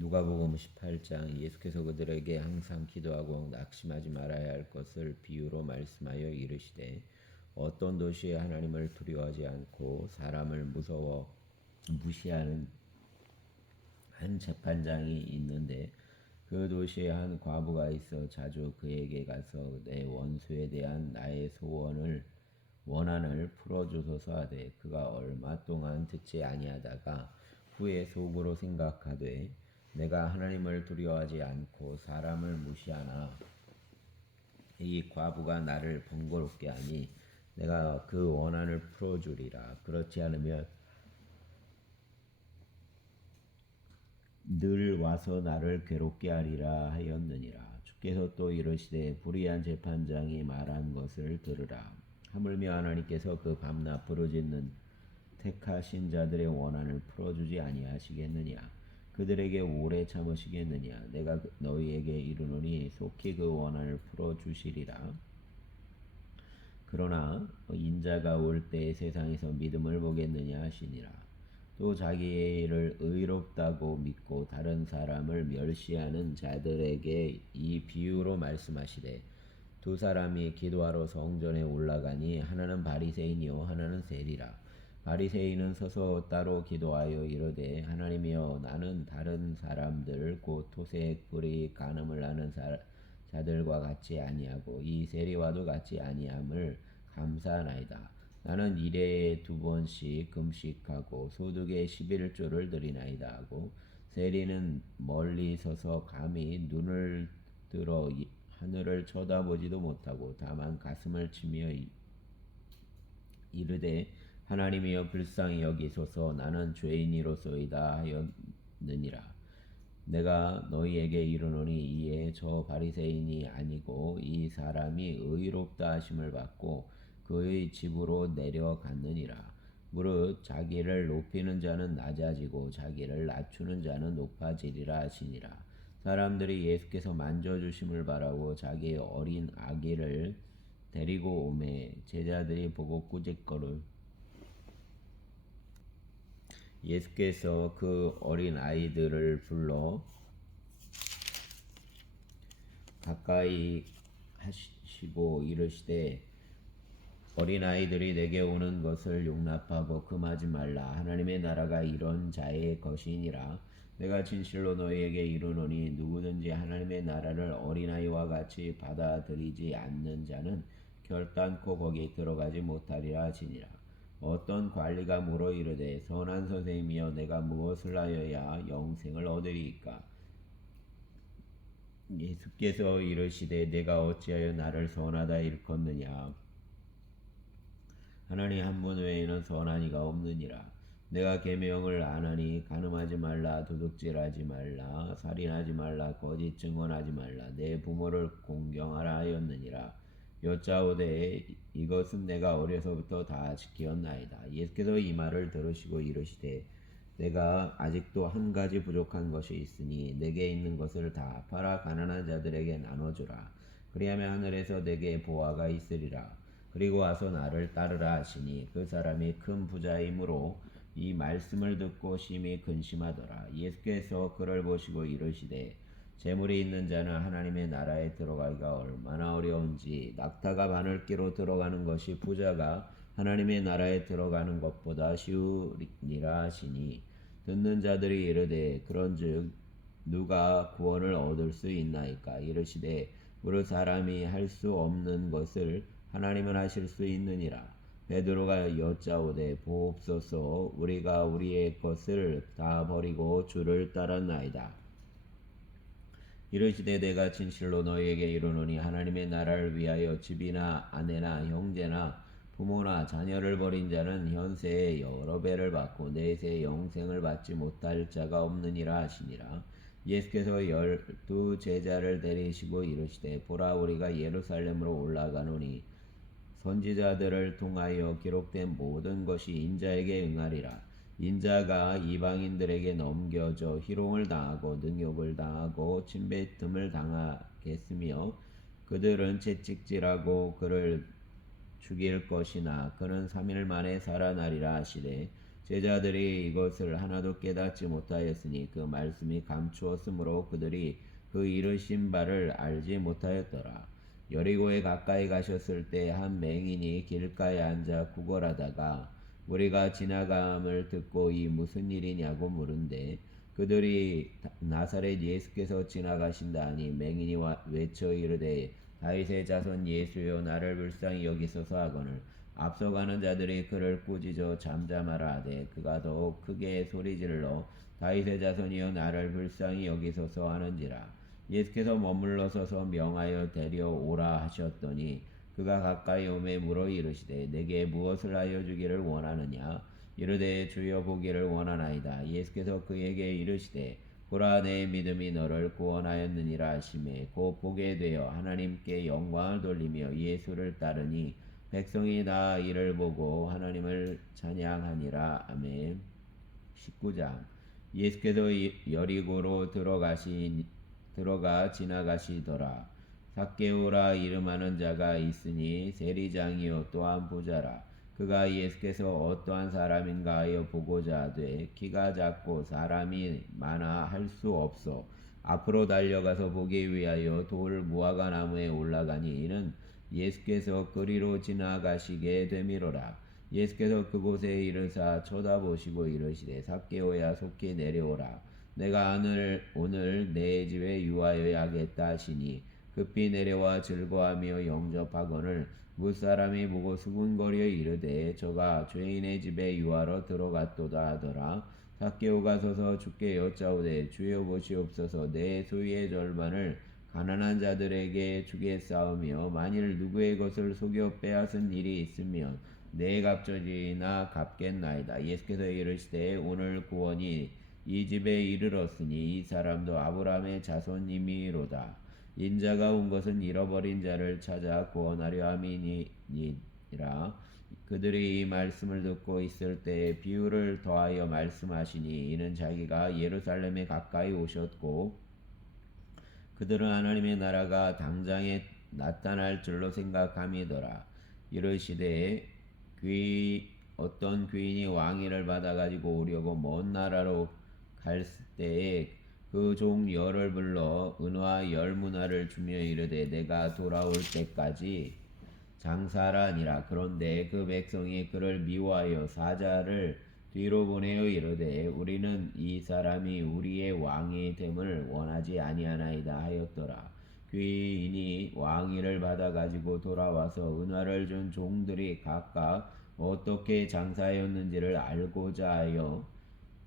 누가복음 18장. 예수께서 그들에게 항상 기도하고 낙심하지 말아야 할 것을 비유로 말씀하여 이르시되, 어떤 도시에 하나님을 두려워하지 않고 사람을 무시하는 한 재판장이 있는데, 그 도시에 한 과부가 있어 자주 그에게 가서 내 원수에 대한 나의 원한을 풀어주소서 하되, 그가 얼마 동안 듣지 아니하다가 후에 속으로 생각하되, 내가 하나님을 두려워하지 않고 사람을 무시하나 이 과부가 나를 번거롭게 하니 내가 그 원한을 풀어주리라. 그렇지 않으면 늘 와서 나를 괴롭게 하리라 하였느니라. 주께서 또 이르시되, 불의한 재판장이 말한 것을 들으라. 하물며 하나님께서 그 밤낮 부르짖는 택하신 자들의 원한을 풀어주지 아니하시겠느냐? 그들에게 오래 참으시겠느냐? 내가 너희에게 이르노니 속히 그 원한을 풀어주시리라. 그러나 인자가 올 때 세상에서 믿음을 보겠느냐 하시니라. 또 자기의 일을 의롭다고 믿고 다른 사람을 멸시하는 자들에게 이 비유로 말씀하시되, 두 사람이 기도하러 성전에 올라가니 하나는 바리새인이요 하나는 세리라. 바리새인은 서서 따로 기도하여 이르되, 하나님이여, 나는 다른 사람들 곧 토색, 불의, 간음을 하는 자들과 같이 아니하고 이 세리와도 같이 아니함을 감사하나이다. 나는 일에 2번씩 금식하고 소득의 11조를 드리나이다 하고, 세리는 멀리 서서 감히 눈을 들어 하늘을 쳐다보지도 못하고 다만 가슴을 치며 이르되, 하나님이여 불쌍히 여기소서, 나는 죄인이로소이다 하였느니라. 내가 너희에게 이르노니 이에 저 바리새인이 아니고 이 사람이 의롭다 하심을 받고 그의 집으로 내려갔느니라. 무릇 자기를 높이는 자는 낮아지고 자기를 낮추는 자는 높아지리라 하시니라. 사람들이 예수께서 만져주심을 바라고 자기의 어린 아기를 데리고 오매 제자들이 보고 꾸짖거를, 예수께서 그 어린 아이들을 불러 가까이 하시고 이르시되, 어린 아이들이 내게 오는 것을 용납하고 금하지 말라. 하나님의 나라가 이런 자의 것이니라. 내가 진실로 너희에게 이르노니 누구든지 하나님의 나라를 어린아이와 같이 받아들이지 않는 자는 결단코 거기 들어가지 못하리라 하시니라. 어떤 관리가 물어 이르되, 선한 선생님이여, 내가 무엇을 하여야 영생을 얻으리이까? 예수께서 이르시되, 내가 어찌하여 나를 선하다 일컫느냐? 하나님 한 분 외에는 선한 이가 없느니라. 내가 계명을 안 하니, 간음하지 말라, 도둑질하지 말라, 살인하지 말라, 거짓 증언하지 말라, 내 부모를 공경하라 하였느니라. 여짜오되, 이것은 내가 어려서부터 다 지키었나이다. 예수께서 이 말을 들으시고 이르시되, 내가 아직도 한 가지 부족한 것이 있으니 내게 있는 것을 다 팔아 가난한 자들에게 나눠주라. 그리하면 하늘에서 내게 보화가 있으리라. 그리고 와서 나를 따르라 하시니, 그 사람이 큰 부자이므로 이 말씀을 듣고 심히 근심하더라. 예수께서 그를 보시고 이르시되, 재물이 있는 자는 하나님의 나라에 들어가기가 얼마나 어려운지, 낙타가 바늘기로 들어가는 것이 부자가 하나님의 나라에 들어가는 것보다 쉬우니라 하시니, 듣는 자들이 이르되, 그런즉 누가 구원을 얻을 수 있나이까? 이르시되, 무릇 사람이 할 수 없는 것을 하나님은 하실 수 있느니라. 베드로가 여짜오되, 보옵소서, 우리가 우리의 것을 다 버리고 주를 따랐나이다. 이르시되, 내가 진실로 너희에게 이르노니 하나님의 나라를 위하여 집이나 아내나 형제나 부모나 자녀를 버린 자는 현세에 여러 배를 받고 내세 영생을 받지 못할 자가 없느니라 하시니라. 예수께서 12 제자를 데리시고 이르시되, 보라, 우리가 예루살렘으로 올라가노니 선지자들을 통하여 기록된 모든 것이 인자에게 응하리라. 인자가 이방인들에게 넘겨져 희롱을 당하고 능욕을 당하고 침뱉음을 당하겠으며, 그들은 채찍질하고 그를 죽일 것이나 그는 3일 만에 살아나리라 하시되, 제자들이 이것을 하나도 깨닫지 못하였으니 그 말씀이 감추었으므로 그들이 그 이르신 바를 알지 못하였더라. 여리고에 가까이 가셨을 때 한 맹인이 길가에 앉아 구걸하다가 우리가 지나감을 듣고 이 무슨 일이냐고 물은데 그들이 나사렛 예수께서 지나가신다 하니 맹인이 외쳐 이르되 다윗의 자손 예수여 나를 불쌍히 여기소서 하거늘 앞서가는 자들이 그를 꾸짖어 잠잠하라 하되 그가 더욱 크게 소리질러 다윗의 자손이여 나를 불쌍히 여기소서 하는지라. 예수께서 머물러 서서 명하여 데려오라 하셨더니 그가 가까이 오매 물어 이르시되 내게 무엇을 하여 주기를 원하느냐. 이르되 주여 보기를 원하나이다. 예수께서 그에게 이르시되 보라 내 믿음이 너를 구원하였느니라 하시매 곧 보게 되어 하나님께 영광을 돌리며 예수를 따르니 백성이 다 이를 보고 하나님을 찬양하니라. 아멘. 19장. 예수께서 여리고로 들어가 지나가시더라. 삭개오라 이름하는 자가 있으니 세리장이요 또한 부자라. 그가 예수께서 어떠한 사람인가 하여 보고자 하되 키가 작고 사람이 많아 할 수 없어 앞으로 달려가서 보기 위하여 돌 무화과 나무에 올라가니 이는 예수께서 그리로 지나가시게 되미로라. 예수께서 그곳에 이르사 쳐다보시고 이르시되 삭개오야 속히 내려오라. 내가 오늘 내 집에 유하여야겠다 하시니 급히 내려와 즐거하며 영접하거늘 무사람이 보고 수군거려 이르되 저가 죄인의 집에 유하러 들어갔도다 하더라. 삭개오가 서서 주께 여짜오되 주여 보시옵소서 내 소유의 절반을 가난한 자들에게 주겠사오며 만일 누구의 것을 속여 빼앗은 일이 있으면 내 값조지나 갚겠나이다. 예수께서 이르시되 오늘 구원이 이 집에 이르렀으니 이 사람도 아브라함의 자손임이로다. 인자가 온 것은 잃어버린 자를 찾아 구원하려 함이니라. 그들이 이 말씀을 듣고 있을 때 비유를 더하여 말씀하시니 이는 자기가 예루살렘에 가까이 오셨고 그들은 하나님의 나라가 당장에 나타날 줄로 생각함이더라. 이르시되 어떤 귀인이 왕위를 받아가지고 오려고 먼 나라로 갈 때에 그 종 열을 불러 은화 열 문화를 주며 이르되 내가 돌아올 때까지 장사하라 하니라. 그런데 그 백성이 그를 미워하여 사자를 뒤로 보내어 이르되 우리는 이 사람이 우리의 왕이 됨을 원하지 아니하나이다 하였더라. 귀인이 왕위를 받아 가지고 돌아와서 은화를 준 종들이 각각 어떻게 장사하였는지를 알고자 하여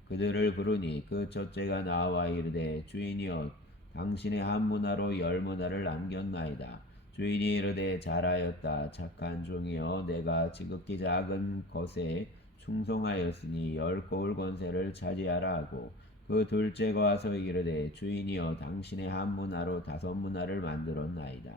그들을 부르니 그 첫째가 나와 이르되 주인이여 당신의 한 문화로 열 문화를 남겼나이다. 주인이 이르되 잘하였다 착한 종이여 내가 지극히 작은 것에 충성하였으니 열 거울 권세를 차지하라 하고 그 둘째가 와서 이르되 주인이여 당신의 한 문화로 다섯 문화를 만들었나이다.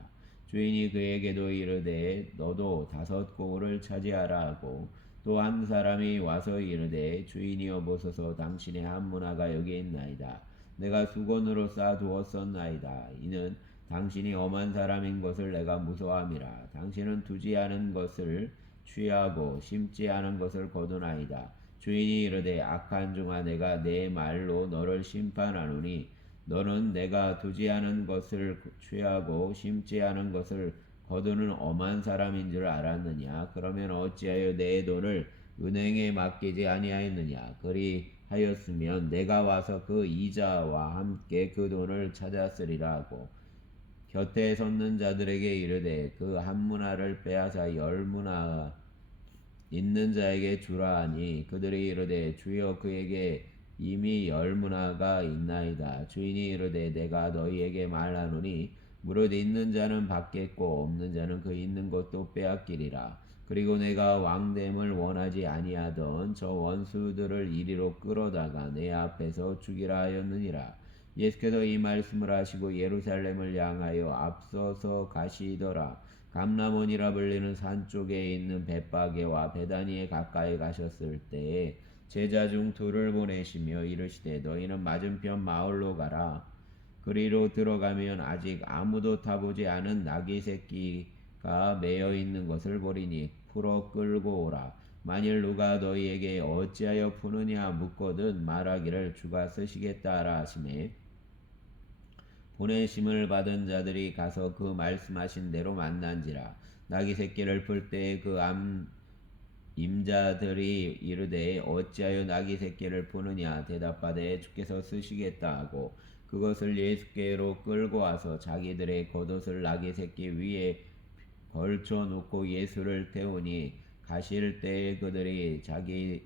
주인이 그에게도 이르되 너도 다섯 거울을 차지하라 하고 또 한 사람이 와서 이르되 주인이여 보소서 당신의 한 문화가 여기 있나이다. 내가 수건으로 싸두었었나이다. 이는 당신이 엄한 사람인 것을 내가 무서워함이라. 당신은 두지 않은 것을 취하고 심지 않은 것을 거두나이다. 주인이 이르되 악한 종아 내가 내 말로 너를 심판하노니 너는 내가 두지 않은 것을 취하고 심지 않은 것을 거두는 엄한 사람인 줄 알았느냐? 그러면 어찌하여 내 돈을 은행에 맡기지 아니하였느냐? 그리하였으면 내가 와서 그 이자와 함께 그 돈을 찾았으리라 하고 곁에 섰는 자들에게 이르되 그 한 문화를 빼앗아 열 문화 있는 자에게 주라 하니 그들이 이르되 주여 그에게 이미 열 문화가 있나이다. 주인이 이르되 내가 너희에게 말하노니 무릇 있는 자는 받겠고 없는 자는 그 있는 것도 빼앗기리라. 그리고 내가 왕됨을 원하지 아니하던 저 원수들을 이리로 끌어다가 내 앞에서 죽이라 하였느니라. 예수께서 이 말씀을 하시고 예루살렘을 향하여 앞서서 가시더라. 감람원이라 불리는 산 쪽에 있는 벳바게와 베다니에 가까이 가셨을 때에 제자 중 둘을 보내시며 이르시되 너희는 맞은편 마을로 가라. 그리로 들어가면 아직 아무도 타보지 않은 나귀 새끼가 매여 있는 것을 보리니 풀어 끌고 오라. 만일 누가 너희에게 어찌하여 푸느냐 묻거든 말하기를 주가 쓰시겠다 하라 하시매 보내심을 받은 자들이 가서 그 말씀하신 대로 만난지라. 나귀 새끼를 풀 때 그 임자들이 이르되 어찌하여 나귀 새끼를 푸느냐 대답하되 주께서 쓰시겠다 하고 그것을 예수께로 끌고 와서 자기들의 겉옷을 나귀 새끼 위에 걸쳐 놓고 예수를 태우니 가실 때에 그들이 자기의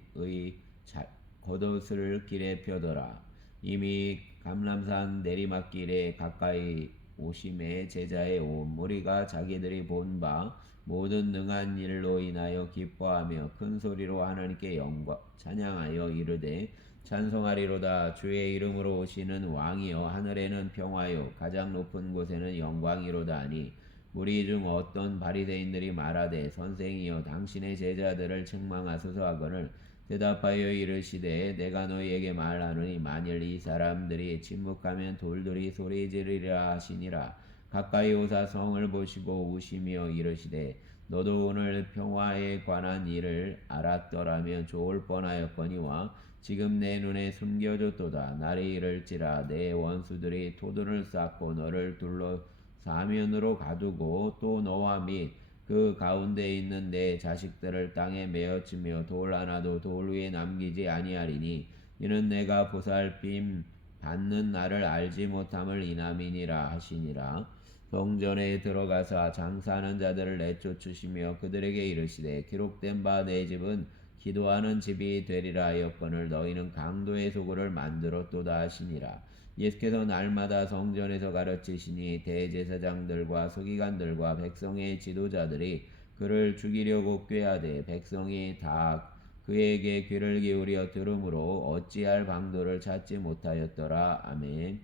겉옷을 길에 펴더라. 이미 감람산 내리막길에 가까이 오심에 제자의 온 무리가 자기들이 본 바 모든 능한 일로 인하여 기뻐하며 큰 소리로 하나님께 영광 찬양하여 이르되 찬송하리로다. 주의 이름으로 오시는 왕이여 하늘에는 평화요 가장 높은 곳에는 영광이로다 하니 무리 중 어떤 바리새인들이 말하되 선생이여 당신의 제자들을 책망하소서 하거늘 대답하여 이르시되 내가 너희에게 말하노니 만일 이 사람들이 침묵하면 돌들이 소리 지르리라 하시니라. 가까이 오사 성을 보시고 우시며 이르시되 너도 오늘 평화에 관한 일을 알았더라면 좋을 뻔하였거니와 지금 내 눈에 숨겨졌도다. 날이 이를지라 내 원수들이 토둔을 쌓고 너를 둘러 사면으로 가두고 또 너와 및 그 가운데 있는 내 자식들을 땅에 메어치며 돌 하나도 돌 위에 남기지 아니하리니 이는 내가 보살핌 받는 날을 알지 못함을 인함이니라 하시니라. 성전에 들어가사 장사하는 자들을 내쫓으시며 그들에게 이르시되 기록된 바 내 집은 기도하는 집이 되리라 하였거늘 너희는 강도의 소굴을 만들었도다 하시니라. 예수께서 날마다 성전에서 가르치시니 대제사장들과 서기관들과 백성의 지도자들이 그를 죽이려고 꾀하되 백성이 다 그에게 귀를 기울여 들으므로 어찌할 방도를 찾지 못하였더라. 아멘.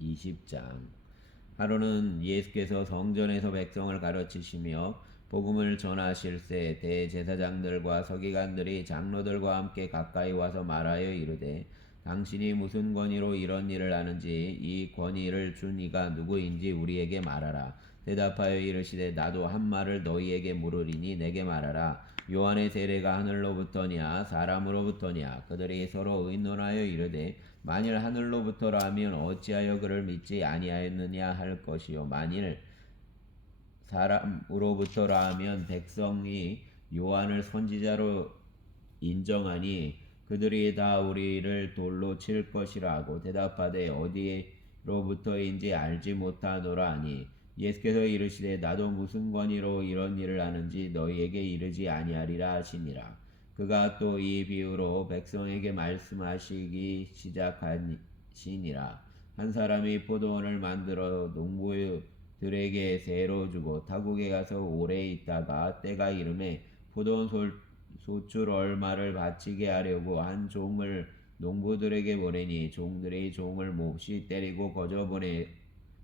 20장 하루는 예수께서 성전에서 백성을 가르치시며 복음을 전하실새 대제사장들과 서기관들이 장로들과 함께 가까이 와서 말하여 이르되 당신이 무슨 권위로 이런 일을 하는지 이 권위를 준 이가 누구인지 우리에게 말하라. 대답하여 이르시되 나도 한 말을 너희에게 물으리니 내게 말하라. 요한의 세례가 하늘로부터냐 사람으로부터냐. 그들이 서로 의논하여 이르되 만일 하늘로부터라 하면 어찌하여 그를 믿지 아니하였느냐 할 것이요 만일 사람으로부터라 하면 백성이 요한을 선지자로 인정하니 그들이 다 우리를 돌로 칠 것이라 하고 대답하되 어디로부터인지 알지 못하노라 하니 예수께서 이르시되 나도 무슨 권위로 이런 일을 하는지 너희에게 이르지 아니하리라 하시니라. 그가 또 이 비유로 백성에게 말씀하시기 시작하시니라. 한 사람이 포도원을 만들어 농부들에게 새로 주고 타국에 가서 오래 있다가 때가 이름에 포도원 소출 얼마를 바치게 하려고 한 종을 농부들에게 보내니 종들이 종을 몹시 때리고 거저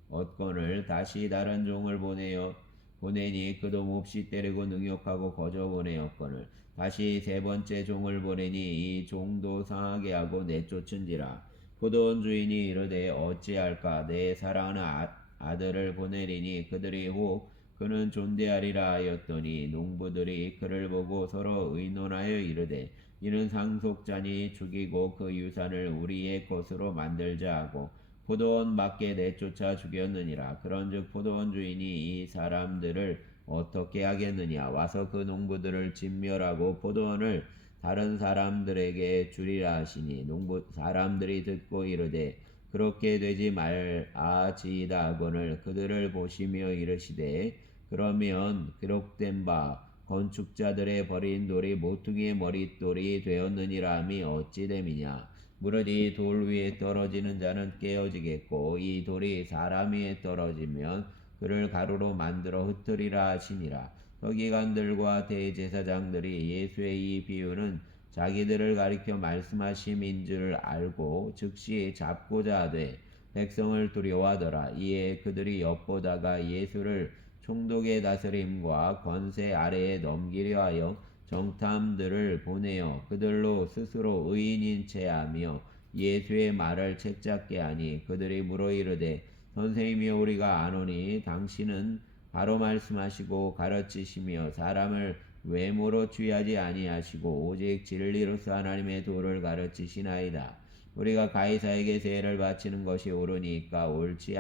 보내었거늘 다시 다른 종을 보내니 그도 몹시 때리고 능욕하고 거저 보내었거늘 다시 세 번째 종을 보내니 이 종도 상하게 하고 내쫓은지라. 포도원 주인이 이르되 어찌할까 내 사랑하는 아들을 보내리니 그들이 혹 그는 존대하리라 하였더니 농부들이 그를 보고 서로 의논하여 이르되 이는 상속자니 죽이고 그 유산을 우리의 것으로 만들자 하고 포도원 밖에 내쫓아 죽였느니라. 그런즉 포도원 주인이 이 사람들을 어떻게 하겠느냐. 와서 그 농부들을 진멸하고 포도원을 다른 사람들에게 주리라 하시니 사람들이 듣고 이르되 그렇게 되지 말아지이다 하거늘 그들을 보시며 이르시되 그러면 기록된 바 건축자들의 버린 돌이 모퉁이의 머릿돌이 되었느니라 함이 어찌 됨이냐. 무릇 이 돌 위에 떨어지는 자는 깨어지겠고 이 돌이 사람 위에 떨어지면 그를 가루로 만들어 흩으리라 하시니라. 서기관들과 대제사장들이 예수의 이 비유는 자기들을 가리켜 말씀하심인 줄 알고 즉시 잡고자 하되 백성을 두려워하더라. 이에 그들이 엿보다가 예수를 총독의 다스림과 권세 아래에 넘기려 하여 정탐들을 보내어 그들로 스스로 의인인 체하며 예수의 말을 책잡게 하니 그들이 물어 이르되 선생님이여 우리가 아노니 당신은 바로 말씀하시고 가르치시며 사람을 외모로 취하지 아니하시고 오직 진리로서 하나님의 도를 가르치시나이다. 우리가 가이사에게 세를 바치는 것이 옳으니까 옳지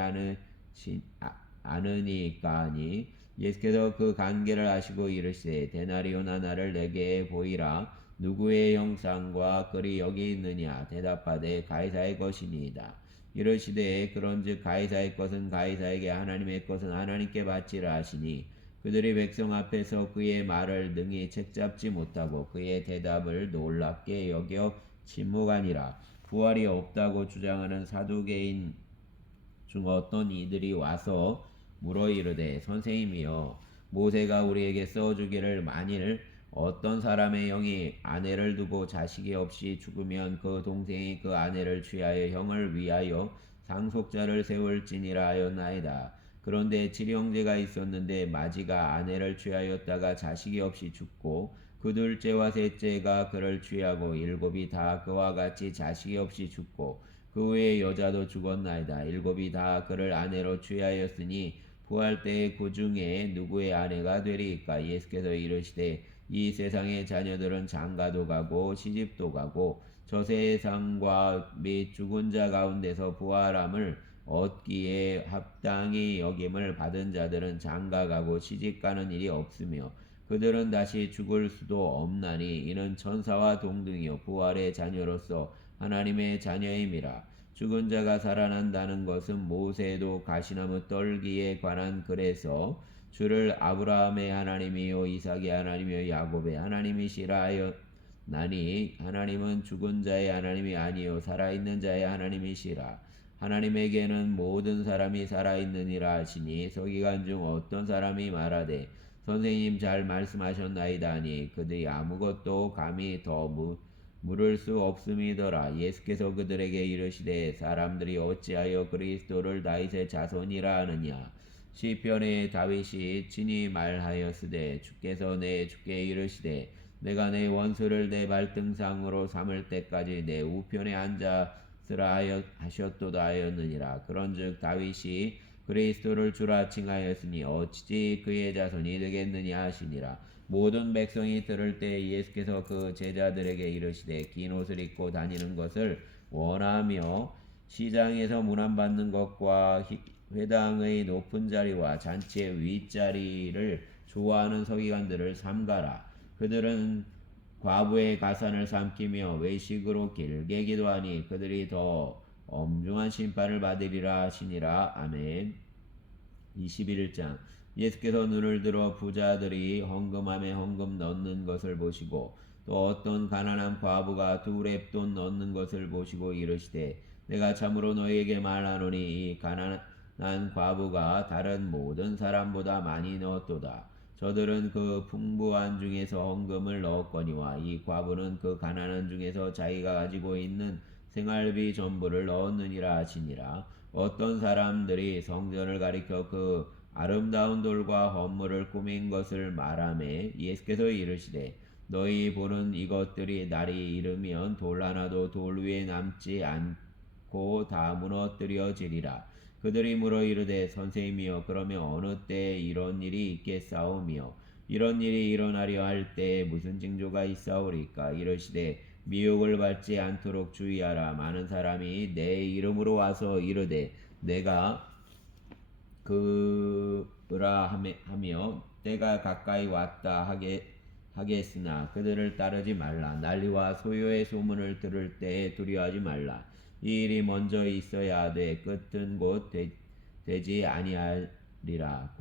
않으니까니 예수께서 그 관계를 아시고 이르시되 데나리오나 나를 내게 보이라. 누구의 형상과 글이 여기 있느냐? 대답하되 가이사의 것이니이다. 이르시되 그런즉 가이사의 것은 가이사에게 하나님의 것은 하나님께 바치라 하시니 그들이 백성 앞에서 그의 말을 능히 책잡지 못하고 그의 대답을 놀랍게 여겨 침묵하니라. 부활이 없다고 주장하는 사두개인 중 어떤 이들이 와서 물어 이르되 선생님이여 모세가 우리에게 써주기를 만일 어떤 사람의 영이 아내를 두고 자식이 없이 죽으면 그 동생이 그 아내를 취하여 형을 위하여 상속자를 세울지니라 하였나이다. 그런데 7형제가 있었는데 마지가 아내를 취하였다가 자식이 없이 죽고 그 둘째와 셋째가 그를 취하고 7이 다 그와 같이 자식이 없이 죽고 그 후에 여자도 죽었나이다. 7이 다 그를 아내로 취하였으니 부활 때에 그 중에 누구의 아내가 되리이까? 예수께서 이르시되 이 세상의 자녀들은 장가도 가고 시집도 가고 저 세상과 및 죽은 자 가운데서 부활함을 얻기에 합당히 여김을 받은 자들은 장가가고 시집가는 일이 없으며 그들은 다시 죽을 수도 없나니 이는 천사와 동등이요 부활의 자녀로서 하나님의 자녀임이라. 죽은 자가 살아난다는 것은 모세도 가시나무 떨기에 관한 글에서 주를 아브라함의 하나님이요 이삭의 하나님이요 야곱의 하나님이시라 하였나니 하나님은 죽은 자의 하나님이 아니요 살아있는 자의 하나님이시라. 하나님에게는 모든 사람이 살아있느니라 하시니 서기관 중 어떤 사람이 말하되 선생님 잘 말씀하셨나이다 하니 그들이 아무것도 감히 더 물을 수 없음이더라. 예수께서 그들에게 이르시되 사람들이 어찌하여 그리스도를 다윗의 자손이라 하느냐? 시편에 다윗이 친히 말하였으되 주께서 내 주께 이르시되 내가 내 원수를 내 발등상으로 삼을 때까지 내 우편에 앉았으라 하셨도다 하였느니라. 그런즉 다윗이 그리스도를 주라 칭하였으니 어찌 그의 자손이 되겠느냐 하시니라. 모든 백성이 들을 때 예수께서 그 제자들에게 이르시되 긴 옷을 입고 다니는 것을 원하며 시장에서 문안받는 것과 회당의 높은 자리와 잔치의 윗자리를 좋아하는 서기관들을 삼가라. 그들은 과부의 가산을 삼키며 외식으로 길게 기도하니 그들이 더 엄중한 심판을 받으리라 하시니라. 아멘. 21장 예수께서 눈을 들어 부자들이 헌금함에 헌금 넣는 것을 보시고 또 어떤 가난한 과부가 2렙돈 넣는 것을 보시고 이르시되 내가 참으로 너희에게 말하노니 이 가난한 과부가 다른 모든 사람보다 많이 넣었도다. 저들은 그 풍부한 중에서 헌금을 넣었거니와 이 과부는 그 가난한 중에서 자기가 가지고 있는 생활비 전부를 넣었느니라 하시니라. 어떤 사람들이 성전을 가리켜 그 아름다운 돌과 헌물을 꾸민 것을 말하매 예수께서 이르시되 너희 보는 이것들이 날이 이르면 돌 하나도 돌 위에 남지 않고 다 무너뜨려지리라. 그들이 물어 이르되 선생님이여 그러면 어느 때에 이런 일이 있겠사오며 이런 일이 일어나려 할 때에 무슨 징조가 있사오리까? 이르시되 미혹을 받지 않도록 주의하라. 많은 사람이 내 이름으로 와서 이르되 내가 그라 하며 때가 가까이 왔다 하겠으나 그들을 따르지 말라. 난리와 소요의 소문을 들을 때에 두려워하지 말라. 이 일이 먼저 있어야 하되 끝은 곧 되지 아니하리라.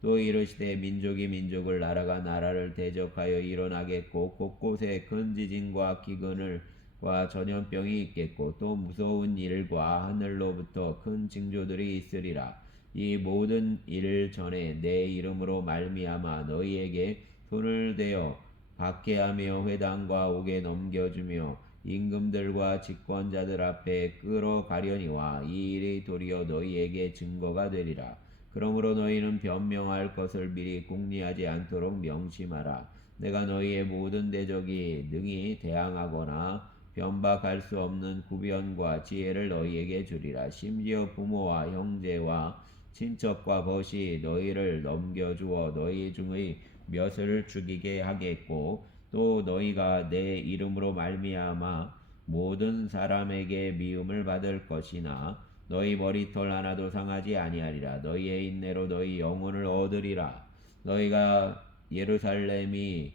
또 이르시되 민족이 민족을 나라가 나라를 대적하여 일어나겠고 곳곳에 큰 지진과 기근과 전염병이 있겠고 또 무서운 일과 하늘로부터 큰 징조들이 있으리라. 이 모든 일 전에 내 이름으로 말미암아 너희에게 손을 대어 박해하며 회당과 옥에 넘겨주며 임금들과 집권자들 앞에 끌어가려니와 이 일이 도리어 너희에게 증거가 되리라. 그러므로 너희는 변명할 것을 미리 궁리하지 않도록 명심하라. 내가 너희의 모든 대적이 능히 대항하거나 변박할 수 없는 구변과 지혜를 너희에게 주리라. 심지어 부모와 형제와 친척과 벗이 너희를 넘겨주어 너희 중의 몇을 죽이게 하겠고 또 너희가 내 이름으로 말미암아 모든 사람에게 미움을 받을 것이나 너희 머리털 하나도 상하지 아니하리라. 너희의 인내로 너희 영혼을 얻으리라. 너희가 예루살렘이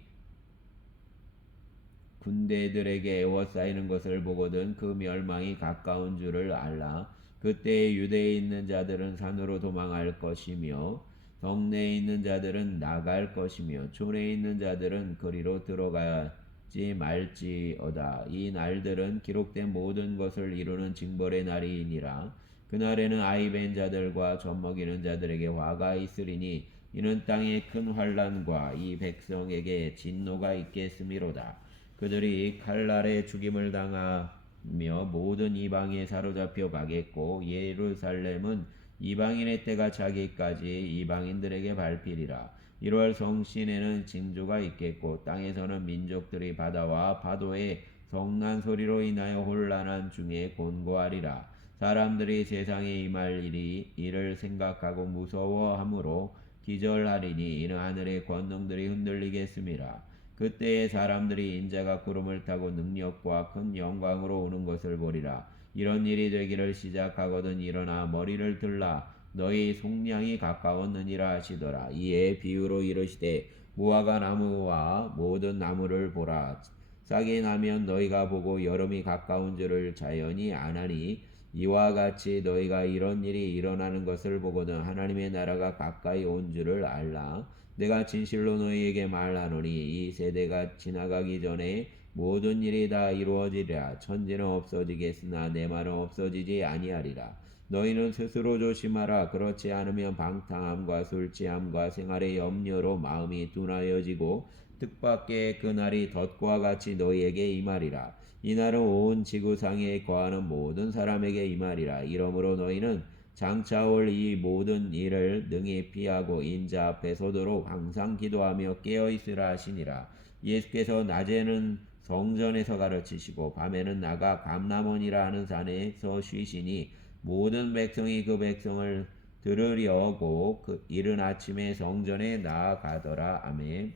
군대들에게 에워싸이는 것을 보거든 그 멸망이 가까운 줄을 알라. 그때 유대에 있는 자들은 산으로 도망할 것이며 성내에 있는 자들은 나갈 것이며 촌에 있는 자들은 거리로 들어가지 말지어다. 이 날들은 기록된 모든 것을 이루는 징벌의 날이니라. 그날에는 아이 벤 자들과 젖먹이는 자들에게 화가 있으리니 이는 땅에 큰 환난과 이 백성에게 진노가 있겠음이로다. 그들이 칼날에 죽임을 당하며 모든 이방에 사로잡혀 가겠고 예루살렘은 이방인의 때가 차기까지 이방인들에게 밟히리라. 1월 성신에는 징조가 있겠고 땅에서는 민족들이 바다와 파도의 성난 소리로 인하여 혼란한 중에 곤고하리라. 사람들이 세상에 임할 일을 생각하고 무서워하므로 기절하리니 이는 하늘의 권능들이 흔들리겠음이라. 그때에 사람들이 인자가 구름을 타고 능력과 큰 영광으로 오는 것을 보리라. 이런 일이 되기를 시작하거든 일어나 머리를 들라. 너희 속량이 가까웠느니라 하시더라. 이에 비유로 이르시되 무화과 나무와 모든 나무를 보라. 싹이 나면 너희가 보고 여름이 가까운 줄을 자연히 아나니 이와 같이 너희가 이런 일이 일어나는 것을 보거든 하나님의 나라가 가까이 온 줄을 알라. 내가 진실로 너희에게 말하노니 이 세대가 지나가기 전에 모든 일이 다 이루어지리라. 천지는 없어지겠으나 내 말은 없어지지 아니하리라. 너희는 스스로 조심하라. 그렇지 않으면 방탕함과 술 취함과 생활의 염려로 마음이 둔하여지고 뜻밖의 그날이 덫과 같이 너희에게 임하리라. 이날은 온 지구상에 거하는 모든 사람에게 임하리라. 이러므로 너희는 장차 올 이 모든 일을 능히 피하고 인자 앞에 서도록 항상 기도하며 깨어있으라 하시니라. 예수께서 낮에는 성전에서 가르치시고 밤에는 나가 감람원이라 하는 산에서 쉬시니 모든 백성이 그 백성을 들으려고 이른 아침에 성전에 나아가더라. 아멘.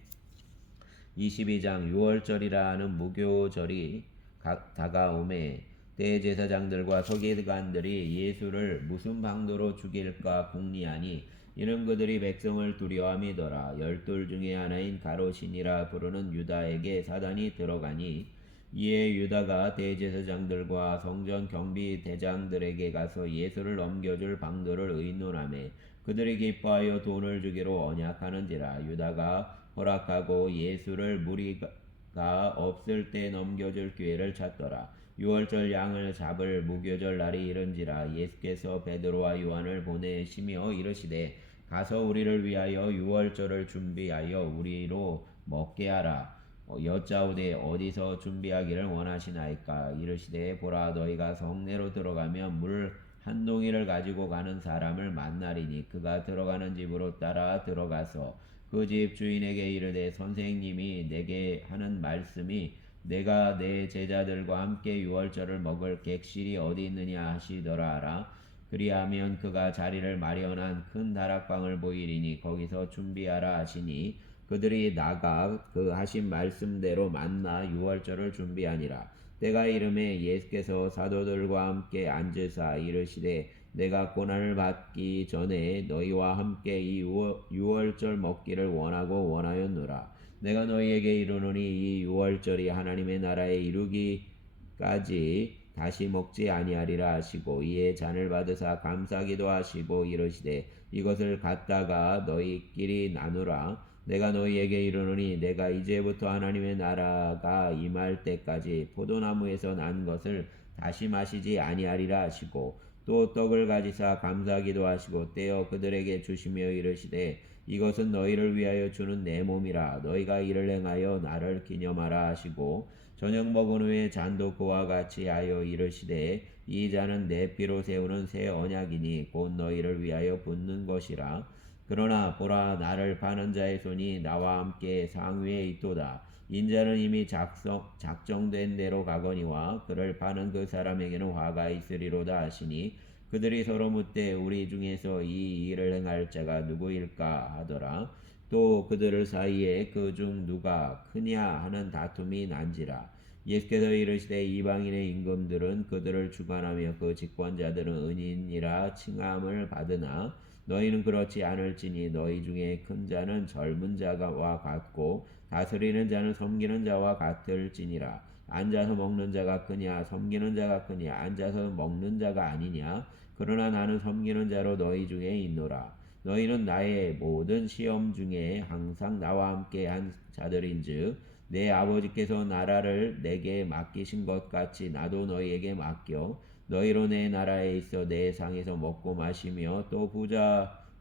22장 6월절이라 하는 무교절이 다가오매 대제사장들과 서기관들이 예수를 무슨 방도로 죽일까 궁리하니 이는 그들이 백성을 두려워함이더라. 열둘 중에 하나인 가롯신이라 부르는 유다에게 사단이 들어가니 이에 유다가 대제사장들과 성전 경비 대장들에게 가서 예수를 넘겨줄 방도를 의논하매 그들이 기뻐하여 돈을 주기로 언약하는지라. 유다가 허락하고 예수를 무리가 없을 때 넘겨줄 기회를 찾더라. 6월절 양을 잡을 무교절 날이 이른지라. 예수께서 베드로와 요한을 보내시며 이르시되 가서 우리를 위하여 6월절을 준비하여 우리로 먹게 하라. 여짜오되 어디서 준비하기를 원하시나이까. 이르시되 보라 너희가 성내로 들어가면 물 한 동이를 가지고 가는 사람을 만나리니 그가 들어가는 집으로 따라 들어가서 그 집 주인에게 이르되 선생님이 내게 하는 말씀이 내가 내 제자들과 함께 유월절을 먹을 객실이 어디 있느냐 하시더라 하라. 그리하면 그가 자리를 마련한 큰 다락방을 보이리니 거기서 준비하라 하시니 그들이 나가 그 하신 말씀대로 만나 유월절을 준비하니라. 때가 이름에 예수께서 사도들과 함께 앉으사 이르시되 내가 고난을 받기 전에 너희와 함께 이 유월절 먹기를 원하고 원하였노라. 내가 너희에게 이르노니 이 유월절이 하나님의 나라에 이르기까지 다시 먹지 아니하리라 하시고 이에 잔을 받으사 감사기도 하시고 이르시되 이것을 갖다가 너희끼리 나누라. 내가 너희에게 이르노니 내가 이제부터 하나님의 나라가 임할 때까지 포도나무에서 난 것을 다시 마시지 아니하리라 하시고 또 떡을 가지사 감사기도 하시고 떼어 그들에게 주시며 이르시되 이것은 너희를 위하여 주는 내 몸이라. 너희가 이를 행하여 나를 기념하라 하시고 저녁 먹은 후에 잔도 그와 같이 하여 이르시되 이 잔은 내 피로 세우는 새 언약이니 곧 너희를 위하여 붓는 것이라. 그러나 보라 나를 파는 자의 손이 나와 함께 상위에 있도다. 인자는 이미 작정된 대로 가거니와 그를 파는 그 사람에게는 화가 있으리로다 하시니 그들이 서로 묻되 우리 중에서 이 일을 행할 자가 누구일까 하더라. 또 그들 사이에 그 중 누가 크냐 하는 다툼이 난지라. 예수께서 이르시되 이방인의 임금들은 그들을 주관하며 그 집권자들은 은인이라 칭함을 받으나 너희는 그렇지 않을지니 너희 중에 큰 자는 젊은 자와 같고 다스리는 자는 섬기는 자와 같을지니라. 앉아서 먹는 자가 크냐 섬기는 자가 크냐 앉아서 먹는 자가 아니냐. 그러나 나는 섬기는 자로 너희 중에 있노라. 너희는 나의 모든 시험 중에 항상 나와 함께 한 자들인즉 내 아버지께서 나라를 내게 맡기신 것 같이 나도 너희에게 맡겨 너희로 내 나라에 있어 내 상에서 먹고 마시며 또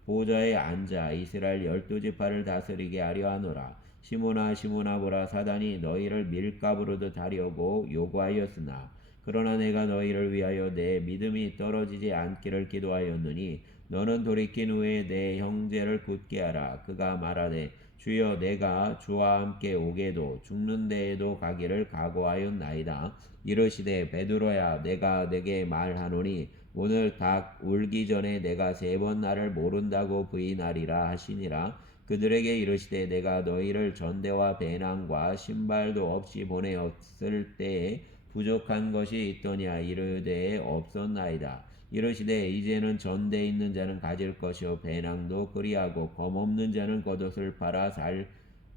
보좌에 앉아 이스라엘 12지파를 다스리게 하려 하노라. 시몬아 시몬아 보라 사단이 너희를 밀가부르듯 하려고 요구하였으나 그러나 내가 너희를 위하여 내 믿음이 떨어지지 않기를 기도하였느니 너는 돌이킨 후에 내 형제를 굳게 하라. 그가 말하되 주여 내가 주와 함께 오게도 죽는 데에도 가기를 각오하였나이다. 이르시되 베드로야 내가 내게 말하노니 오늘 닭 울기 전에 내가 3번 나를 모른다고 부인하리라 하시니라. 그들에게 이르시되 내가 너희를 전대와 배낭과 신발도 없이 보내었을 때에 부족한 것이 있더냐 이르되 없었나이다. 이르시되 이제는 전대 있는 자는 가질 것이요 배낭도 그리하고 검 없는 자는 겉옷을 팔아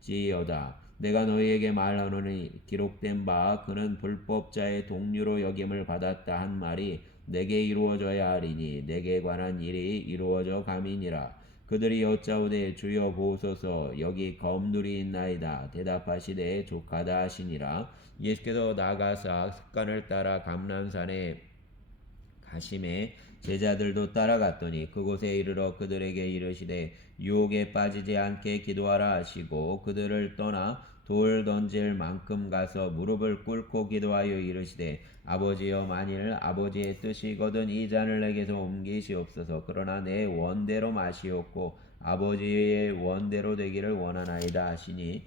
살지어다. 내가 너희에게 말하노니 기록된 바 그는 불법자의 동류로 여김을 받았다 한 말이 내게 이루어져야 하리니 내게 관한 일이 이루어져 감이니라. 그들이 여짜오되 주여 보소서 여기 검둘이 있나이다. 대답하시되 족하다 하시니라. 예수께서 나가사 습관을 따라 감람산에 가심에 제자들도 따라갔더니 그곳에 이르러 그들에게 이르시되 유혹에 빠지지 않게 기도하라 하시고 그들을 떠나 돌 던질 만큼 가서 무릎을 꿇고 기도하여 이르시되 아버지여 만일 아버지의 뜻이거든 이 잔을 내게서 옮기시옵소서. 그러나 내 원대로 마시옵고 아버지의 원대로 되기를 원하나이다 하시니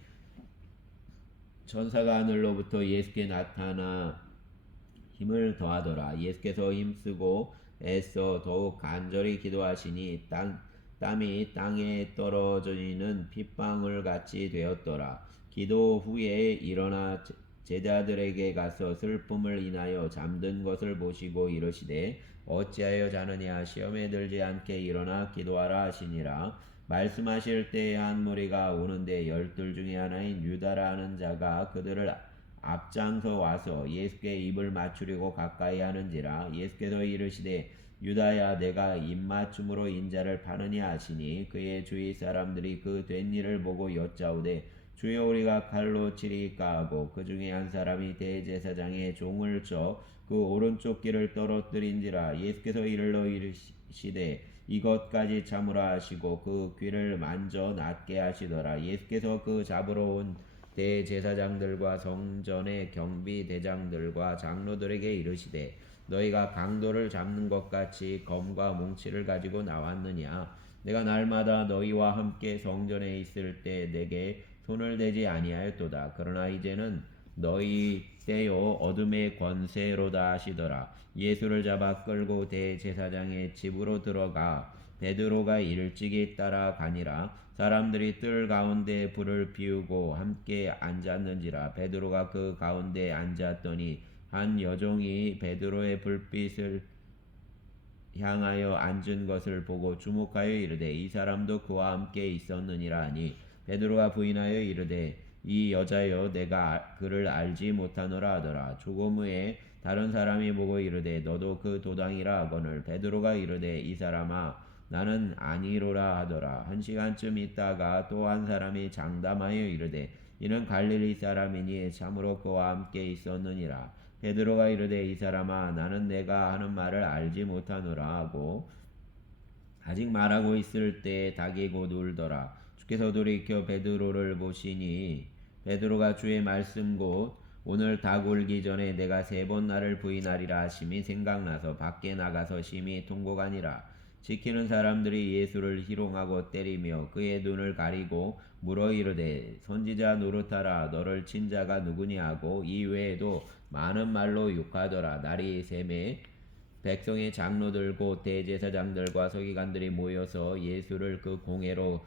천사가 하늘로부터 예수께 나타나 힘을 더하더라. 예수께서 힘쓰고 애써 더욱 간절히 기도하시니 땀이 땅에 떨어지는 핏방울 같이 되었더라. 기도 후에 일어나 제자들에게 가서 슬픔을 인하여 잠든 것을 보시고 이르시되 어찌하여 자느냐 시험에 들지 않게 일어나 기도하라 하시니라. 말씀하실 때에 한 무리가 오는데 12 중에 하나인 유다라 하는 자가 그들을 앞장서 와서 예수께 입을 맞추려고 가까이 하는지라. 예수께서 이르시되 유다야 내가 입맞춤으로 인자를 파느냐 하시니 그의 주위 사람들이 그 된 일을 보고 여짜오되 주여 우리가 칼로 치리까 하고 그 중에 한 사람이 대제사장의 종을 쳐 그 오른쪽 귀를 떨어뜨린지라. 예수께서 이르러 이르시되 이것까지 참으라 하시고 그 귀를 만져 낫게 하시더라. 예수께서 그 잡으러 온 대제사장들과 성전의 경비대장들과 장로들에게 이르시되 너희가 강도를 잡는 것 같이 검과 뭉치를 가지고 나왔느냐. 내가 날마다 너희와 함께 성전에 있을 때 내게 손을 대지 아니하였도다. 그러나 이제는 너희 때요 어둠의 권세로다 하시더라. 예수를 잡아 끌고 대제사장의 집으로 들어가 베드로가 일찍이 따라가니라. 사람들이 뜰 가운데 불을 피우고 함께 앉았는지라. 베드로가 그 가운데 앉았더니 한 여종이 베드로의 불빛을 향하여 앉은 것을 보고 주목하여 이르되 이 사람도 그와 함께 있었느니라 하니 베드로가 부인하여 이르되 이 여자여 내가 그를 알지 못하노라 하더라. 조금 후에 다른 사람이 보고 이르되 너도 그 도당이라 하거늘 베드로가 이르되 이 사람아 나는 아니로라 하더라. 1시간쯤 있다가 또 한 사람이 장담하여 이르되 이는 갈릴리 사람이니 참으로 그와 함께 있었느니라. 베드로가 이르되 이 사람아 나는 내가 하는 말을 알지 못하노라 하고 아직 말하고 있을 때에 닭이 곧 울더라. 주께서 돌이켜 베드로를 보시니 베드로가 주의 말씀 곧 오늘 닭 울기 전에 내가 3번 나를 부인하리라 하심이 생각나서 밖에 나가서 심히 통곡하니라. 지키는 사람들이 예수를 희롱하고 때리며 그의 눈을 가리고 물어 이르되 선지자 노릇하라 너를 친 자가 누구냐 하고 이 외에도 많은 말로 욕하더라. 날이 새매 백성의 장로들 곧 대제사장들과 서기관들이 모여서 예수를 그 공회로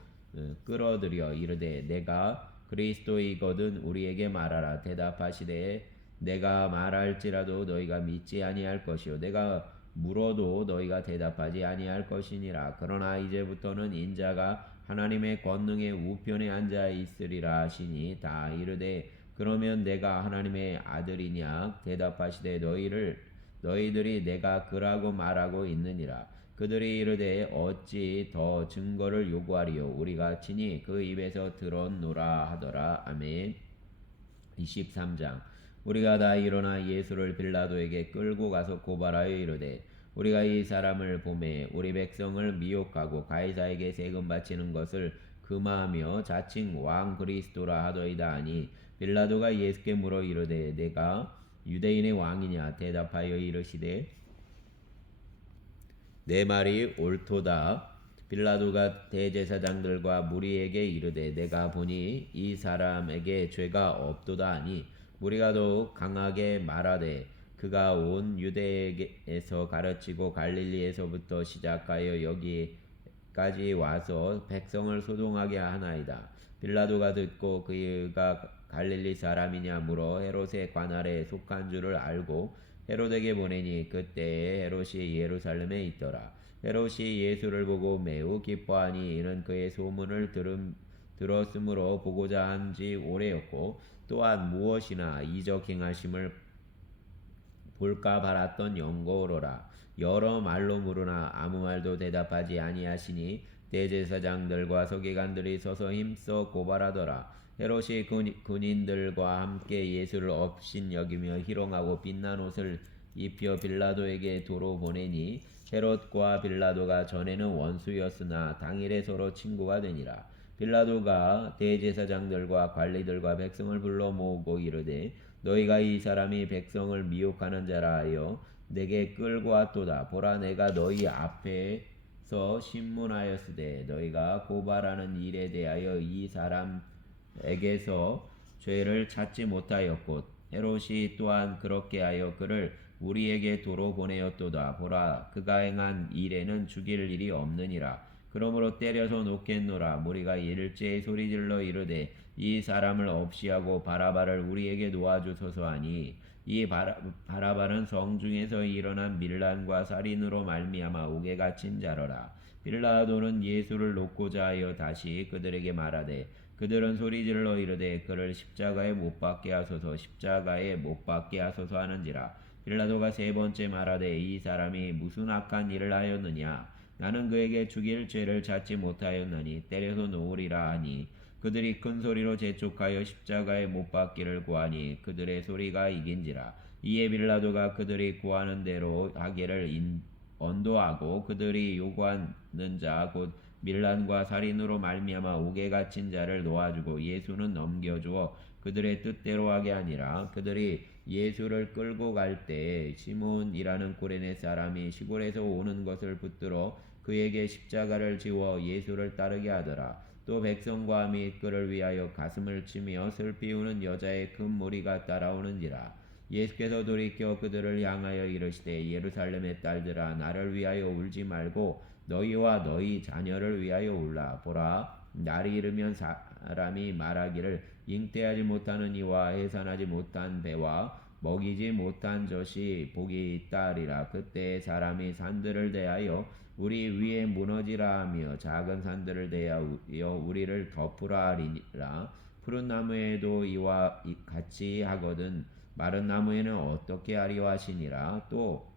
끌어들여 이르되 내가 그리스도이거든 우리에게 말하라. 대답하시되 내가 말할지라도 너희가 믿지 아니할 것이요 내가 물어도 너희가 대답하지 아니할 것이니라. 그러나 이제부터는 인자가 하나님의 권능의 우편에 앉아 있으리라 하시니 다 이르되 그러면 내가 하나님의 아들이냐? 대답하시되 너희들이 내가 그라고 말하고 있느니라. 그들이 이르되 어찌 더 증거를 요구하리요? 우리가 친히 그 입에서 들었노라 하더라. 아멘. 23장. 우리가 다 일어나 예수를 빌라도에게 끌고 가서 고발하여 이르되 우리가 이 사람을 보매 우리 백성을 미혹하고 가이사에게 세금 바치는 것을 금하며 자칭 왕 그리스도라 하더이다 하니 빌라도가 예수께 물어 이르되 내가 유대인의 왕이냐? 대답하여 이르시되 내 말이 옳도다. 빌라도가 대제사장들과 무리에게 이르되 내가 보니 이 사람에게 죄가 없도다 하니 무리가 더욱 강하게 말하되 그가 온 유대에서 가르치고 갈릴리에서부터 시작하여 여기까지 와서 백성을 소동하게 하나이다. 빌라도가 듣고 그가 갈릴리 사람이냐 물어 헤롯의 관할에 속한 줄을 알고 헤롯에게 보내니 그때에 헤롯이 예루살렘에 있더라. 헤롯이 예수를 보고 매우 기뻐하니 이는 그의 소문을 들었으므로 보고자 한 지 오래였고 또한 무엇이나 이적 행하심을 볼까 바랐던 영고로라. 여러 말로 물으나 아무 말도 대답하지 아니하시니 대제사장들과 서기관들이 서서 힘써 고발하더라. 헤롯이 군인들과 함께 예수를 업신여기며 희롱하고 빛난 옷을 입혀 빌라도에게 도로 보내니 헤롯과 빌라도가 전에는 원수였으나 당일에 서로 친구가 되니라. 빌라도가 대제사장들과 관리들과 백성을 불러 모으고 이르되 너희가 이 사람이 백성을 미혹하는 자라 하여 내게 끌고 왔도다. 보라 내가 너희 앞에서 신문하였으되 너희가 고발하는 일에 대하여 이 사람에게서 죄를 찾지 못하였고 헤롯이 또한 그렇게 하여 그를 우리에게 도로 보내었도다. 보라 그가 행한 일에는 죽일 일이 없느니라. 그러므로 때려서 놓겠노라. 무리가 일제히 소리질러 이르되 이 사람을 없이하고 바라바를 우리에게 놓아주소서 하니 이 바라바는 성중에서 일어난 밀란과 살인으로 말미암아 옥에 갇힌 자러라. 빌라도는 예수를 놓고자 하여 다시 그들에게 말하되 그들은 소리질러 이르되 그를 십자가에 못 박게 하소서 십자가에 못 박게 하소서 하는지라. 빌라도가 세 번째 말하되 이 사람이 무슨 악한 일을 하였느냐? 나는 그에게 죽일 죄를 찾지 못하였나니 때려서 놓으리라 하니 그들이 큰 소리로 재촉하여 십자가에 못 박기를 구하니 그들의 소리가 이긴지라. 이에 빌라도가 그들이 구하는 대로 하기를 언도하고 그들이 요구하는 자 곧 밀란과 살인으로 말미암아 옥에 갇힌 자를 놓아주고 예수는 넘겨주어 그들의 뜻대로 하게 하니라. 그들이 예수를 끌고 갈 때 시몬이라는 구레네 사람이 시골에서 오는 것을 붙들어 그에게 십자가를 지워 예수를 따르게 하더라. 또 백성과 및 그를 위하여 가슴을 치며 슬피 우는 여자의 큰 무리가 따라오는지라. 예수께서 돌이켜 그들을 향하여 이르시되 예루살렘의 딸들아 나를 위하여 울지 말고 너희와 너희 자녀를 위하여 울라. 보라 날이 이르면 사람이 말하기를 잉태하지 못하는 이와 해산하지 못한 배와 먹이지 못한 젖이 복이 있다리라. 그때 사람이 산들을 대하여 우리 위에 무너지라 하며 작은 산들을 대하여 우리를 덮으라 하리라. 푸른 나무에도 이와 같이 하거든 마른 나무에는 어떻게 하리오 하시니라. 또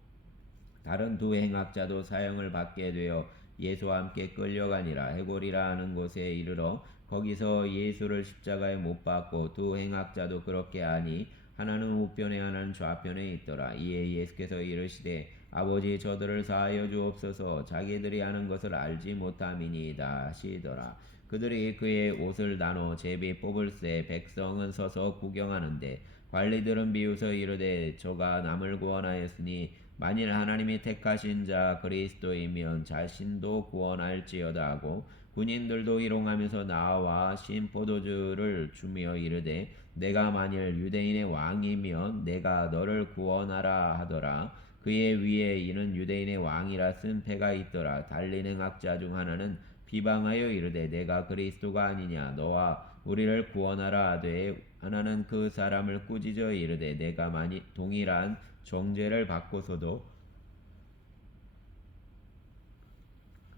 다른 두 행악자도 사형을 받게 되어 예수와 함께 끌려가니라. 해골이라 하는 곳에 이르러 거기서 예수를 십자가에 못 박고 두 행악자도 그렇게 하니 하나는 우편에 하나는 좌편에 있더라. 이에 예수께서 이르시되 아버지 저들을 사하여 주옵소서 자기들이 하는 것을 알지 못함이니이다 하시더라. 그들이 그의 옷을 나눠 제비 뽑을새 백성은 서서 구경하는데 관리들은 비웃어 이르되 저가 남을 구원하였으니 만일 하나님이 택하신 자 그리스도이면 자신도 구원할지어다 하고 군인들도 희롱하면서 나와 신 포도주를 주며 이르되 내가 만일 유대인의 왕이면 내가 너를 구원하라 하더라. 그의 위에 이는 유대인의 왕이라 쓴 패가 있더라. 달린 행악자 중 하나는 비방하여 이르되 내가 그리스도가 아니냐 너와 우리를 구원하라 하되 하나는 그 사람을 꾸짖어 이르되 내가 만일 동일한 정죄를 받고서도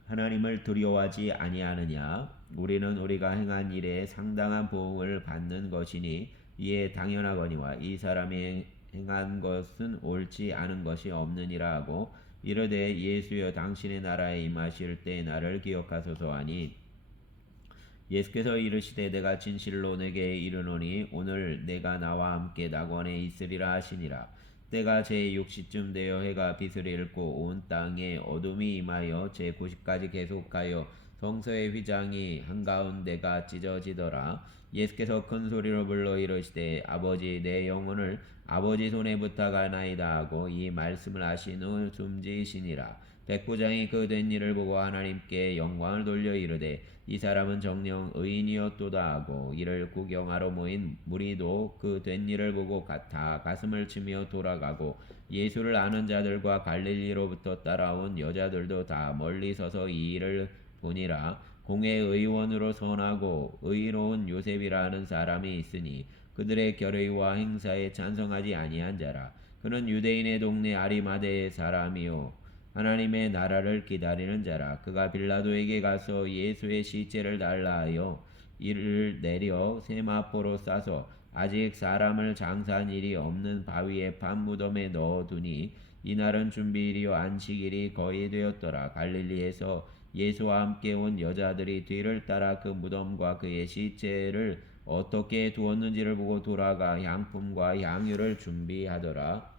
하나님을 두려워하지 아니하느냐 우리는 우리가 행한 일에 상당한 보응을 받는 것이니 이에 당연하거니와 이 사람이 행한 것은 옳지 않은 것이 없느니라 하고 이르되 예수여 당신의 나라에 임하실 때 나를 기억하소서 하니 예수께서 이르시되 내가 진실로 내게 이르노니 오늘 내가 나와 함께 낙원에 있으리라 하시니라. 때가 제6시쯤 되어 해가 빛을 잃고 온 땅에 어둠이 임하여 제9시까지 계속하여 성서의 휘장이 한가운데가 찢어지더라. 예수께서 큰 소리로 불러 이르시되 아버지 내 영혼을 아버지 손에 부탁하나이다 하고 이 말씀을 하신 후 숨지시니라. 백부장이 그 된 일을 보고 하나님께 영광을 돌려 이르되 이 사람은 정녕 의인이었도다 하고 이를 구경하러 모인 무리도 그 된 일을 보고 다 가슴을 치며 돌아가고 예수를 아는 자들과 갈릴리로부터 따라온 여자들도 다 멀리 서서 이 일을 보니라. 공회 의원으로 선하고 의로운 요셉이라 하는 사람이 있으니 그들의 결의와 행사에 찬성하지 아니한 자라. 그는 유대인의 동네 아리마대의 사람이요 하나님의 나라를 기다리는 자라. 그가 빌라도에게 가서 예수의 시체를 달라 하여 이를 내려 세마포로 싸서 아직 사람을 장사한 일이 없는 바위의 판무덤에 넣어두니 이날은 준비일이요 안식일이 거의 되었더라. 갈릴리에서 예수와 함께 온 여자들이 뒤를 따라 그 무덤과 그의 시체를 어떻게 두었는지를 보고 돌아가 향품과 향유를 준비하더라.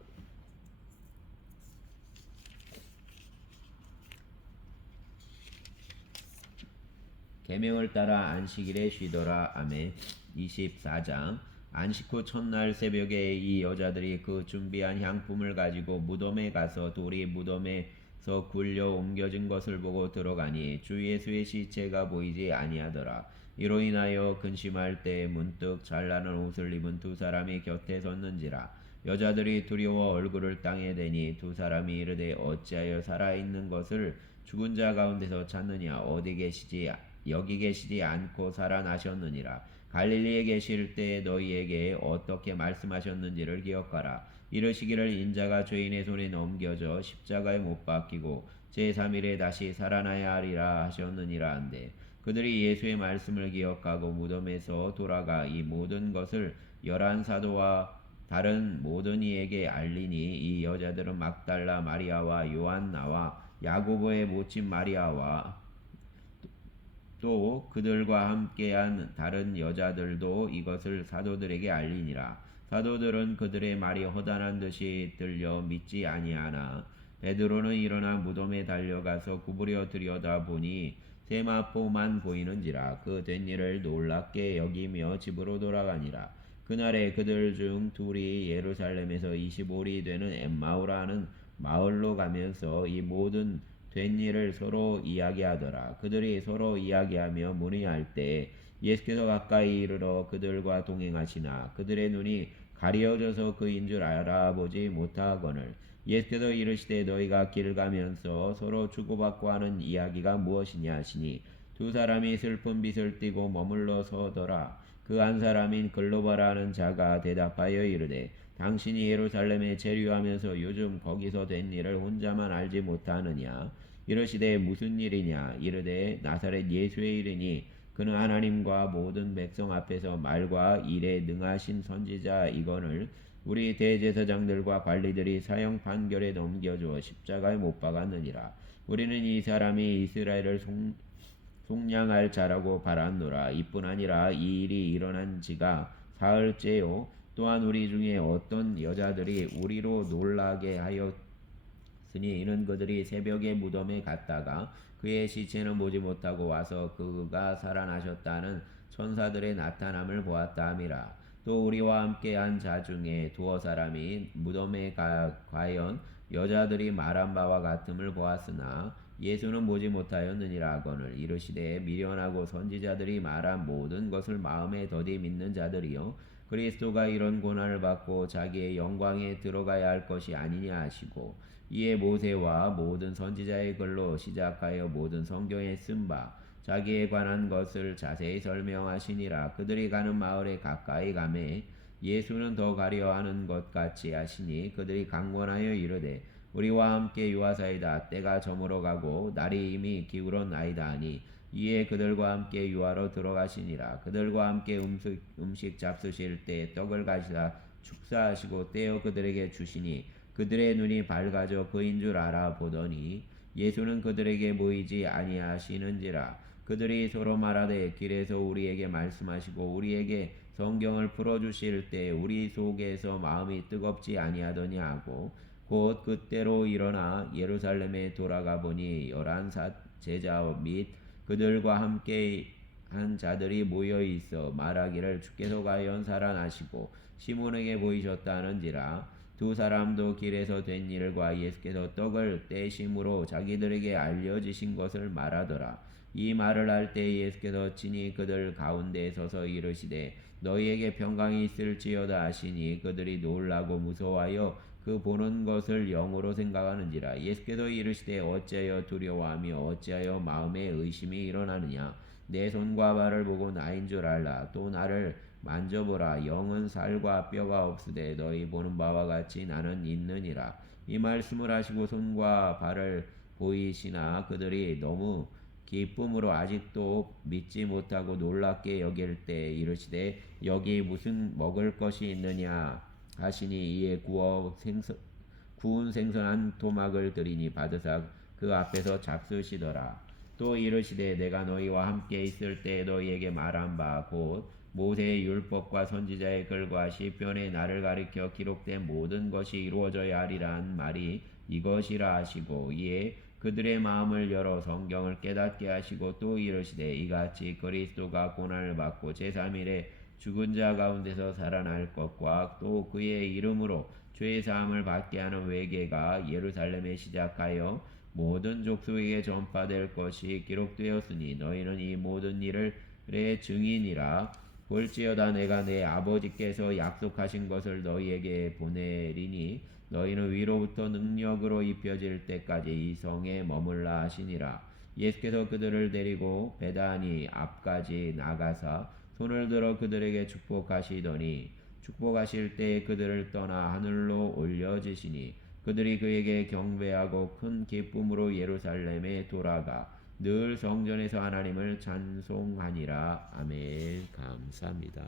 계명을 따라 안식일에 쉬더라. 아멘. 24장 안식 후 첫날 새벽에 이 여자들이 그 준비한 향품을 가지고 무덤에 가서 돌이 무덤에서 굴려 옮겨진 것을 보고 들어가니 주 예수의 시체가 보이지 아니하더라. 이로 인하여 근심할 때 문득 잘나는 옷을 입은 두 사람이 곁에 섰는지라. 여자들이 두려워 얼굴을 땅에 대니 두 사람이 이르되 어찌하여 살아있는 것을 죽은 자 가운데서 찾느냐 어디 계시지 여기 계시지 않고 살아나셨느니라. 갈릴리에 계실 때 너희에게 어떻게 말씀하셨는지를 기억하라. 이르시기를 인자가 죄인의 손에 넘겨져 십자가에 못 박히고 제3일에 다시 살아나야 하리라 하셨느니라 한데 그들이 예수의 말씀을 기억하고 무덤에서 돌아가 이 모든 것을 11사도와 다른 모든 이에게 알리니 이 여자들은 막달라 마리아와 요한나와 야고보의 모친 마리아와 또 그들과 함께한 다른 여자들도 이것을 사도들에게 알리니라. 사도들은 그들의 말이 허다한 듯이 들려 믿지 아니하나 베드로는 일어나 무덤에 달려가서 구부려 들여다보니 세마포만 보이는지라. 그 된 일을 놀랍게 여기며 집으로 돌아가니라. 그날에 그들 중 둘이 예루살렘에서 25리 되는 엠마오라 하는 마을로 가면서 이 모든 된 일을 서로 이야기하더라. 그들이 서로 이야기하며 문의할 때 예수께서 가까이 이르러 그들과 동행하시나 그들의 눈이 가려져서 그인 줄 알아보지 못하거늘 예수께서 이르시되 너희가 길 가면서 서로 주고받고 하는 이야기가 무엇이냐 하시니 두 사람이 슬픈 빛을 띠고 머물러 서더라. 그 한 사람인 글로바라 하는 자가 대답하여 이르되 당신이 예루살렘에 체류하면서 요즘 거기서 된 일을 혼자만 알지 못하느냐 이르시되 무슨 일이냐 이르되 나사렛 예수의 일이니 그는 하나님과 모든 백성 앞에서 말과 일에 능하신 선지자 이거늘 우리 대제사장들과 관리들이 사형 판결에 넘겨주어 십자가에 못 박았느니라. 우리는 이 사람이 이스라엘을 속량할 자라고 바랐노라. 이뿐 아니라 이 일이 일어난 지가 사흘째요. 또한 우리 중에 어떤 여자들이 우리로 놀라게 하였으니 이는 그들이 새벽에 무덤에 갔다가 그의 시체는 보지 못하고 와서 그가 살아나셨다는 천사들의 나타남을 보았다 함이라. 또 우리와 함께한 자 중에 두어 사람이 무덤에 과연 여자들이 말한 바와 같음을 보았으나 예수는 보지 못하였느니라 하거늘 이르시되 미련하고 선지자들이 말한 모든 것을 마음에 더디 믿는 자들이요 그리스도가 이런 고난을 받고 자기의 영광에 들어가야 할 것이 아니냐 하시고 이에 모세와 모든 선지자의 글로 시작하여 모든 성경에 쓴 바 자기에 관한 것을 자세히 설명하시니라. 그들이 가는 마을에 가까이 가매 예수는 더 가려하는 것 같이 하시니 그들이 강권하여 이르되 우리와 함께 유하사이다. 때가 저물어 가고 날이 이미 기울었나이다 하니 이에 그들과 함께 유하로 들어가시니라. 그들과 함께 음식 잡수실 때 떡을 가시다 축사하시고 떼어 그들에게 주시니 그들의 눈이 밝아져 그인 줄 알아보더니 예수는 그들에게 보이지 아니하시는지라. 그들이 서로 말하되 길에서 우리에게 말씀하시고 우리에게 성경을 풀어주실 때 우리 속에서 마음이 뜨겁지 아니하더냐 하고 곧 그때로 일어나 예루살렘에 돌아가 보니 11 제자 및 그들과 함께 한 자들이 모여 있어 말하기를 주께서 과연 살아나시고 시몬에게 보이셨다는지라. 두 사람도 길에서 된 일과 예수께서 떡을 떼심으로 자기들에게 알려지신 것을 말하더라. 이 말을 할 때 예수께서 친히 그들 가운데 서서 이르시되 너희에게 평강이 있을지어다 하시니 그들이 놀라고 무서워하여 그 보는 것을 영으로 생각하는지라. 예수께서 이르시되 어찌하여 두려워하며 어찌하여 마음에 의심이 일어나느냐. 내 손과 발을 보고 나인 줄 알라. 또 나를 만져보라. 영은 살과 뼈가 없으되 너희 보는 바와 같이 나는 있느니라. 이 말씀을 하시고 손과 발을 보이시나 그들이 너무 기쁨으로 아직도 믿지 못하고 놀랍게 여길 때 이르시되 여기 무슨 먹을 것이 있느냐 하시니 이에 구운 생선 한 토막을 드리니 받으사 그 앞에서 잡수시더라. 또 이르시되 내가 너희와 함께 있을 때 너희에게 말한 바 곧 모세의 율법과 선지자의 글과 시편에 나를 가리켜 기록된 모든 것이 이루어져야 하리란 말이 이것이라 하시고 이에 그들의 마음을 열어 성경을 깨닫게 하시고 또 이르시되 이같이 그리스도가 고난을 받고 제3일에 죽은 자 가운데서 살아날 것과 또 그의 이름으로 죄 사함을 받게 하는 회개가 예루살렘에 시작하여 모든 족속에게 전파될 것이 기록되었으니 너희는 이 모든 일을 내 증인이라. 볼지어다 내가 내 아버지께서 약속하신 것을 너희에게 보내리니 너희는 위로부터 능력으로 입혀질 때까지 이 성에 머물라 하시니라. 예수께서 그들을 데리고 베다니 앞까지 나가사 손을 들어 그들에게 축복하시더니 축복하실 때 그들을 떠나 하늘로 올려지시니 그들이 그에게 경배하고 큰 기쁨으로 예루살렘에 돌아가 늘 성전에서 하나님을 찬송하니라. 아멘. 감사합니다.